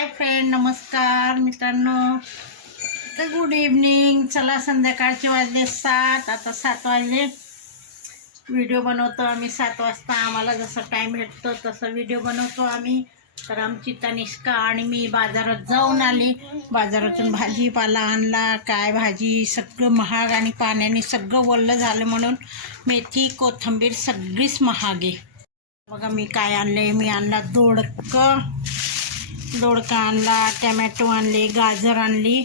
Hi friend नमस्कार मित्रांनो. तर गुड इव्हनिंग चला संध्याकाळचे वाजले सात आता सात वाजले. व्हिडिओ बनवतो आम्ही सात वाजता. आम्हाला जसं टाईम भेटतो तसं व्हिडिओ बनवतो आम्ही. तर आमची तनिष्का आणि मी बाजारात जाऊन आली. बाजारातून भाजीपाला आणला काय भाजी सगळं महाग आणि पाण्याने सगळं वल्लं झालं म्हणून मेथी कोथिंबीर सगळीच महाग आहे. बघा मी काय आणले मी आणला दोडकं. दोडका आणला टमॅटो आणले गाजर आणली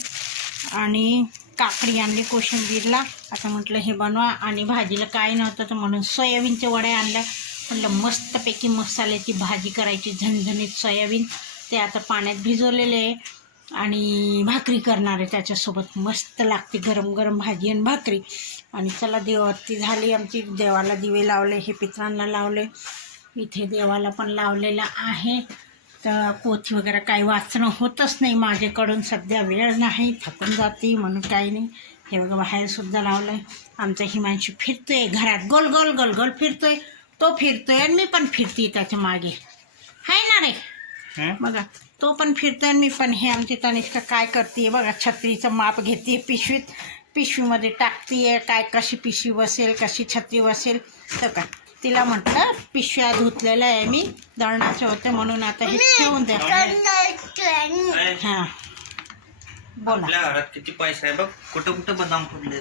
आणि काकडी आणली कोशिंबीरला. आता म्हटलं हे बनवा. आणि भाजीला काय नव्हतं तर म्हणून सोयाबीनचे वडे आणल्या. म्हटलं मस्तपैकी मसाल्याची भाजी करायची झणझणीत सोयाबीन. ते आता पाण्यात भिजवलेले आहे आणि भाकरी करणार आहे त्याच्यासोबत. मस्त लागते गरम गरम भाजी आणि भाकरी. आणि चला देवावरती झाली आमची. देवाला दिवे लावले हे पित्रांना लावले. इथे देवाला पण लावलेलं आहे. तर पोथी वगैरे काही वाचणं होतच नाही माझ्याकडून सध्या वेळ नाही थकून जाते म्हणून काही नाही. हे बघा बाहेरसुद्धा लावलं आहे आमचा हिमांशू फिरतोय घरात गोल गोल गोल गोल फिरतोय. तो फिरतोय आणि मी पण फिरते त्याच्यामागे. आहे ना रे? बघा तो पण फिरतोय आणि मी पण. हे आमची तनिष्का काय करते बघा छत्रीचं माप घेते पिशवीत. पिशवीमध्ये टाकते काय कशी पिशवी बसेल कशी छत्री बसेल. तर काय? तिला म्हटलं पिशव्या धुतलेल्या आहे मी दळणाचे होते म्हणून आता हे ठेवून द्या. हां. बोला. आपल्या घरात किती पैसा आहे बघ कुठं कुठं बदाम फुटले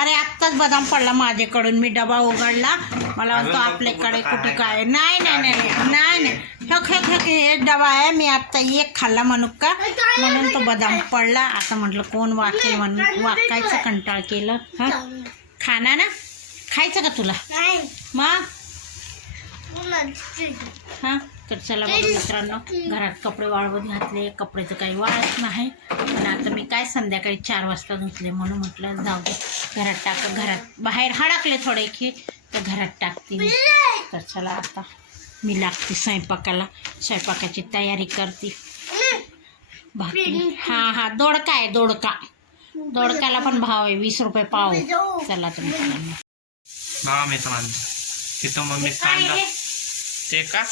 अरे आत्ताच बदाम पडला माझ्याकडून. मी डबा उघडला. मला वाटतं आपल्याकडे कुठे काय नाही नाही नाही नाही नाही हे डबा आहे. मी आत्ता एक खाल्ला म्हणू का म्हणून तो बदाम पडला. आता म्हटलं कोण वाकेल म्हणून? वाकायचं कंटाळ केलं. हां? खाना ना? खायचं का तुला? मग हां तर चला बघा मित्रांनो घरात कपडे वाळवत घातले कपड्याचं काही वाळत नाही. पण आता मी काय संध्याकाळी चार वाजता धुतले म्हणून म्हटलं जाऊ दे. घरात टाक घरात बाहेर हडकले थोडे की तर घरात टाकते मी. तर चला आता मी लागते स्वयंपाकाला. स्वयंपाकाची तयारी करते. भाकरी. हां हां दोडका आहे दोडका. दोडक्याला पण भाव आहे वीस रुपये पाव. चला तुम्ही मित्रांनो. तिथं मग मी कांदा ते का?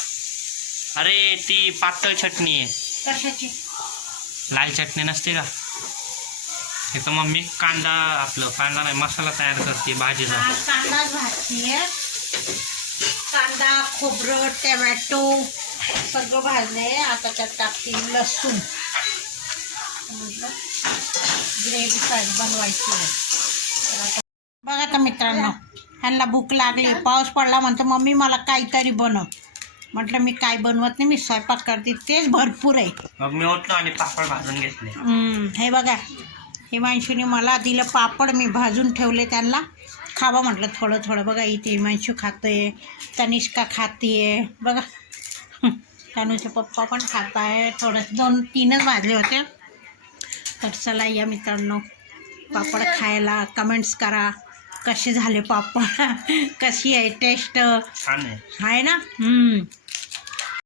अरे ती पातळ चटणी आहे. कशाची? लाल चटणी नसते का? तिथं मग मी कांदा आपलं कांदा नाही मसाला तयार करते भाजीचा हा कांदा भाजतीये कांदा खोबरं टमॅटो सगळं भाजले. आता त्यात टाकतील लसूण. ग्रेव्ही साईड बनवायची आहे. तर आता- बघा का मित्रांनो. ह्यांना भूक लागली पाऊस पडला म्हणतो मम्मी मला काहीतरी बनव. म्हटलं मी काय बनवत नाही मी स्वयंपाक करते तेच भरपूर आहे. मग मी उठलो आणि पापड भाजून घेतले. हम्म, हे बघा हिमांशूने मला दिलं पापड मी भाजून ठेवले त्यांना. खावा म्हटलं थोडं थोडं बघा इथे हिमांशू खातोय तनिष्का खातीये. बघा हं, तनूचे पप्पा पण खात आहे थोडं दोन तीनच भाजले होते. तर चला या मित्रांनो पापड खायला कमेंट्स करा. कसे झाले पापड? कशी आहे टेस्ट छान आहे. आहे ना? हम्म.